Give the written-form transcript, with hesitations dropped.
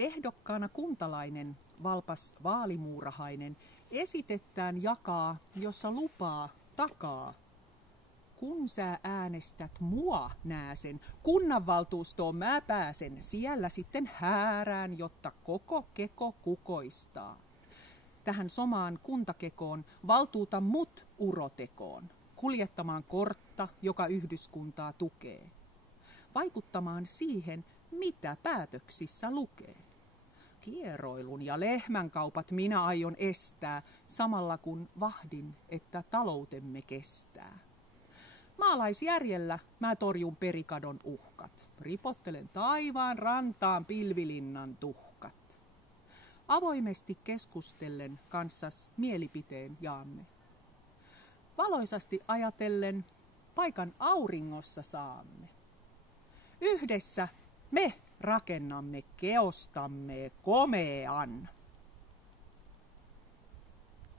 Ehdokkaana kuntalainen, valpas vaalimuurahainen, esitetään jakaa, jossa lupaa takaa. Kun sä äänestät mua nääsen, kunnanvaltuustoon mä pääsen, siellä sitten häärään, jotta koko keko kukoistaa. Tähän somaan kuntakekoon valtuuta mut urotekoon, kuljettamaan kortta, joka yhdyskuntaa tukee. Vaikuttamaan siihen, mitä päätöksissä lukee. Kieroilun ja lehmänkaupat minä aion estää, samalla kun vahdin, että taloutemme kestää. Maalaisjärjellä mä torjun perikadon uhkat. Ripottelen taivaan rantaan pilvilinnan tuhkat. Avoimesti keskustellen kanssas mielipiteen jaamme. Valoisasti ajatellen paikan auringossa saamme. Yhdessä me rakennamme keostamme komean.